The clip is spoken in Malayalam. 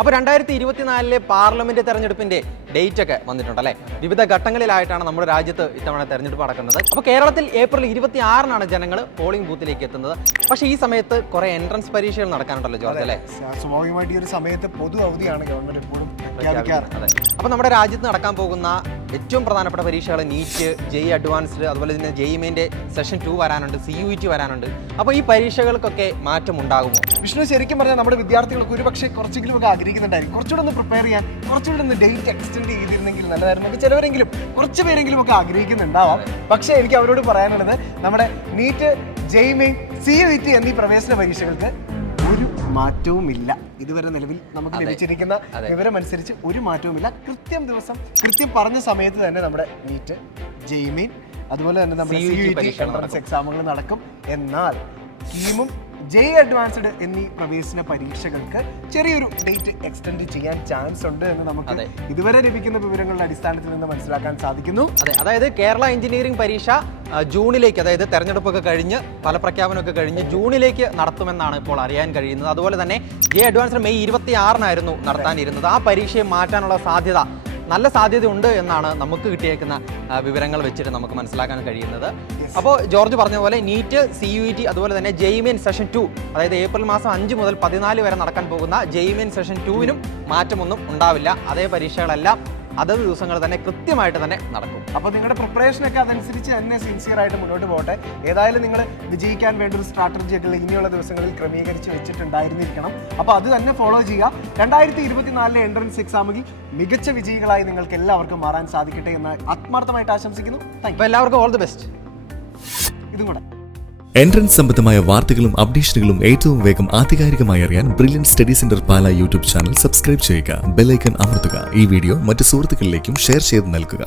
അപ്പോൾ 2024 പാർലമെന്റ് തെരഞ്ഞെടുപ്പിന്റെ ഡേറ്റ് ഒക്കെ വന്നിട്ടുണ്ടല്ലേ. വിവിധ ഘട്ടങ്ങളിലായിട്ടാണ് നമ്മുടെ രാജ്യത്ത് ഇത്തവണ തെരഞ്ഞെടുപ്പ് നടക്കുന്നത്. അപ്പോൾ കേരളത്തിൽ ഏപ്രിൽ 26-നാണ് ജനങ്ങൾ പോളിംഗ് ബൂത്തിലേക്ക് എത്തുന്നത്. പക്ഷേ ഈ സമയത്ത് കുറെ എൻട്രൻസ് പരീക്ഷകൾ നടക്കാനുണ്ടല്ലോ ജോർജ് അല്ലേ? സ്വാഭാവികമായിട്ട് ഈ ഒരു സമയത്ത് പൊതു അവധിയാണ് ഗവൺമെന്റ് എപ്പോഴും പ്രഖ്യാപിക്കാറ്. അപ്പോൾ നമ്മുടെ രാജ്യത്ത് നടക്കാൻ പോകുന്ന ഏറ്റവും പ്രധാനപ്പെട്ട പരീക്ഷകൾ നീറ്റ്, ജെഇ അഡ്വാൻസ്ഡ്, അതുപോലെ തന്നെ ജെഇ മെയിൻ്റെ സെഷൻ 2 വരാനുണ്ട്, CUET വരാനുണ്ട്. അപ്പോൾ ഈ പരീക്ഷകൾക്കൊക്കെ മാറ്റം ഉണ്ടാകുമോ? വിഷ്ണു, ശരിക്കും പറഞ്ഞാൽ നമ്മുടെ വിദ്യാർത്ഥികൾക്ക് ഒരുപക്ഷെ കുറച്ചെങ്കിലും ഒക്കെ ആഗ്രഹിക്കുന്നുണ്ടായിരിക്കും കുറച്ചുകൂടെ ഒന്ന് പ്രിപ്പയർ ചെയ്യാൻ, കുറച്ചുകൂടെ ഒന്ന് ഡേറ്റ് എക്സ്റ്റെൻഡ് ചെയ്തിരുന്നെങ്കിൽ നല്ലതായിരുന്നു. ചിലവരെങ്കിലും കുറച്ച് പേരെങ്കിലും ഒക്കെ ആഗ്രഹിക്കുന്നുണ്ടാവാം. പക്ഷേ എനിക്ക് അവരോട് പറയാനുള്ളത്, നമ്മുടെ നീറ്റ്, ജെഇ മെയിൻ, CUET എന്നീ പ്രവേശന പരീക്ഷകൾക്ക് ഒരു മാറ്റവുമില്ല. ഇതുവരെ നിലവിൽ നമുക്ക് ലഭിച്ചിരിക്കുന്ന വിവരം അനുസരിച്ച് ഒരു മാറ്റവുമില്ല. കൃത്യം ദിവസം കൃത്യം പറഞ്ഞ സമയത്ത് തന്നെ നമ്മുടെ നീറ്റ്, ജെഇ മെയിൻ, അതുപോലെ തന്നെ നമ്മുടെ CUET എൻട്രൻസ് എക്സാമുകൾ നടക്കും. എന്നാൽ കീമും ജെഇ അഡ്വാൻസ്ഡ് എന്നീ പ്രവേശന പരീക്ഷകൾക്ക് ചെറിയൊരു ഡേറ്റ് എക്സ്റ്റെൻഡ് ചെയ്യാൻ ചാൻസ് ഉണ്ട് എന്ന് നമുക്ക് ഇതുവരെ ലഭിക്കുന്ന വിവരങ്ങളുടെ അടിസ്ഥാനത്തിൽ നിന്ന് മനസ്സിലാക്കാൻ സാധിക്കുന്നു. അതായത് കേരള എഞ്ചിനീയറിംഗ് പരീക്ഷ ജൂണിലേക്ക്, അതായത് തെരഞ്ഞെടുപ്പൊക്കെ കഴിഞ്ഞ് ഫലപ്രഖ്യാപനമൊക്കെ കഴിഞ്ഞ് ജൂണിലേക്ക് നടത്തുമെന്നാണ് ഇപ്പോൾ അറിയാൻ കഴിയുന്നത്. അതുപോലെ തന്നെ ജെഇ അഡ്വാൻസ്ഡ് മെയ് 26-നായിരുന്നു നടത്താനിരുന്നത്. ആ പരീക്ഷയെ മാറ്റാനുള്ള സാധ്യത, നല്ല സാധ്യതയുണ്ട് എന്നാണ് നമുക്ക് കിട്ടിയേക്കുന്ന വിവരങ്ങൾ വെച്ചിട്ട് നമുക്ക് മനസ്സിലാക്കാൻ കഴിയുന്നത്. അപ്പോൾ ജോർജ് പറഞ്ഞ പോലെ നീറ്റ്, CUET, അതുപോലെ തന്നെ ജെഇ മെയിൻ സെഷൻ 2, അതായത് ഏപ്രിൽ മാസം 5 മുതൽ 14 വരെ നടക്കാൻ പോകുന്ന ജെഇ മെയിൻ സെഷൻ 2-നും മാറ്റമൊന്നും ഉണ്ടാവില്ല. അതേ പരീക്ഷകളെല്ലാം അതത് ദിവസങ്ങൾ തന്നെ കൃത്യമായിട്ട് തന്നെ നടക്കും. അപ്പോൾ നിങ്ങളുടെ പ്രിപ്പറേഷനൊക്കെ അതനുസരിച്ച് തന്നെ സിൻസിയർ ആയിട്ട് മുന്നോട്ട് പോകട്ടെ. ഏതായാലും നിങ്ങൾ വിജയിക്കാൻ വേണ്ട ഒരു സ്ട്രാറ്റജി ഒക്കെ ഇനിയുള്ള ദിവസങ്ങളിൽ ക്രമീകരിച്ച് വെച്ചിട്ടുണ്ടായിരുന്നിരിക്കണം. അപ്പോൾ അത് തന്നെ ഫോളോ ചെയ്യുക. 2024 എൻട്രൻസ് എക്സാമിൽ മികച്ച വിജയികളായി നിങ്ങൾക്ക് എല്ലാവർക്കും മാറാൻ സാധിക്കട്ടെ എന്ന് ആത്മാർത്ഥമായിട്ട് ആശംസിക്കുന്നു. എല്ലാവർക്കും ഓൾ ദി ബെസ്റ്റ്. ഇതും കൂടെ എൻട്രൻസ് സംബന്ധമായ വാർത്തകളും അപ്ഡേഷനുകളും ഏറ്റവും വേഗം ആധികാരികമായി അറിയാൻ ബ്രില്യൻറ്റ് സ്റ്റഡി സെന്റർ പാല യൂട്യൂബ് ചാനൽ സബ്സ്ക്രൈബ് ചെയ്യുക. ബെൽ ഐക്കൺ അമർത്തുക. ഈ വീഡിയോ മറ്റ് സുഹൃത്തുക്കളിലേക്കും ഷെയർ ചെയ്ത് നൽകുക.